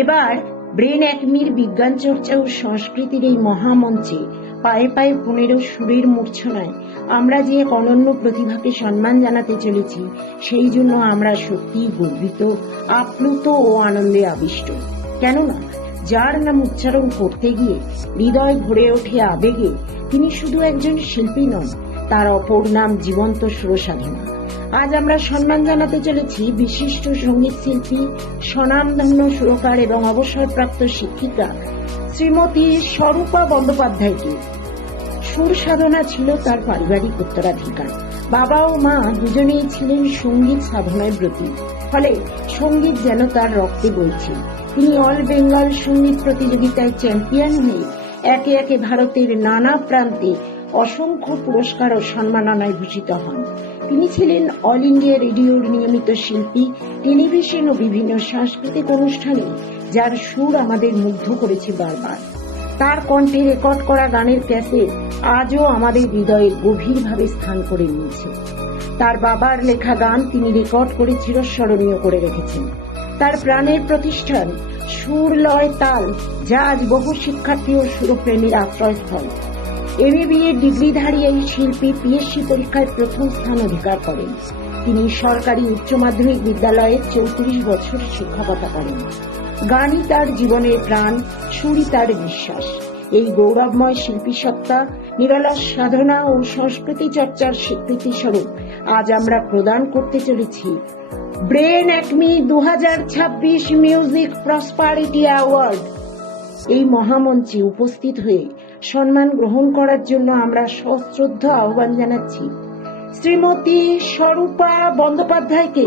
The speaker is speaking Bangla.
এবার ব্রেন অ্যাকাডেমির বিজ্ঞান চর্চা ও সংস্কৃতির এই মহামঞ্চে পায়ে পায়ে 15 সুরের মূর্ছনায় আমরা যে এক অনন্য প্রতিভাকে সম্মান জানাতে চলেছি, সেই জন্য আমরা সত্যিই গর্বিত, আপ্লুত ও আনন্দে আবিষ্ট। কেননা যার নাম উচ্চারণ করতে গিয়ে হৃদয় ভরে ওঠে আবেগে, তিনি শুধু একজন শিল্পী নন, তার অপর নাম জীবন্ত সুরসাধনা। আজ আমরা সম্মান জানাতে চলেছি বিশিষ্ট সঙ্গীত শিল্পী, স্বনামধন্য সুরকার এবং অবসরপ্রাপ্ত শিক্ষিকা শ্রীমতী স্বরূপা বন্দ্যোপাধ্যায়কে। সুর সাধনা ছিল তার পারিবারিক উত্তরাধিকার। বাবা ও মা দুজনেই ছিলেন সঙ্গীত সাধনায় ব্রতী, ফলে সঙ্গীত যেন তার রক্তে বইছে। তিনি অল বেঙ্গল সঙ্গীত প্রতিযোগিতায় চ্যাম্পিয়ন হয়ে একে একে ভারতের নানা প্রান্তে অসংখ্য পুরস্কার ও সম্মাননায় ভূষিত হন। তিনি ছিলেন অল ইন্ডিয়া রেডিওর নিয়মিত শিল্পী, টেলিভিশন ও বিভিন্ন সাংস্কৃতিক অনুষ্ঠানে যার সুর আমাদের মুগ্ধ করেছে বারবার। তার কণ্ঠে রেকর্ড করা গানের ক্যাসেট আজও আমাদের হৃদয়ে গভীরভাবে স্থান করে নিয়েছে। তার বাবার লেখা গান তিনি রেকর্ড করে চিরস্মরণীয় করে রেখেছেন। তার প্রাণের প্রতিষ্ঠান সুর লয় তাল, যা আজ বহু শিক্ষার্থী ও সুরপ্রেমীর আশ্রয়স্থল। এমএ বিএ ডিগ্রিধারী এই শিল্পী পিএসসি পরীক্ষায় প্রথম স্থান অধিকার করেন। তিনি সরকারি উচ্চ মাধ্যমিক বিদ্যালয়ে 34 বছর শিক্ষকতা করেন। গানই তার জীবনের প্রাণ, সুরই তার বিশ্বাস। এই গৌরবময় শিল্পী সত্তা, নিরলস সাধনা ও সংস্কৃতি চর্চার স্বীকৃতি স্বরূপ আজ আমরা প্রদান করতে চলেছি brain academy 2026 music prosperity award. এই মহামঞ্চে উপস্থিত হয়ে সম্মান গ্রহণ করার জন্য আমরা সশ্রদ্ধ আহ্বান জানাচ্ছি শ্রীমতী স্বরূপা বন্দ্যোপাধ্যায়কে।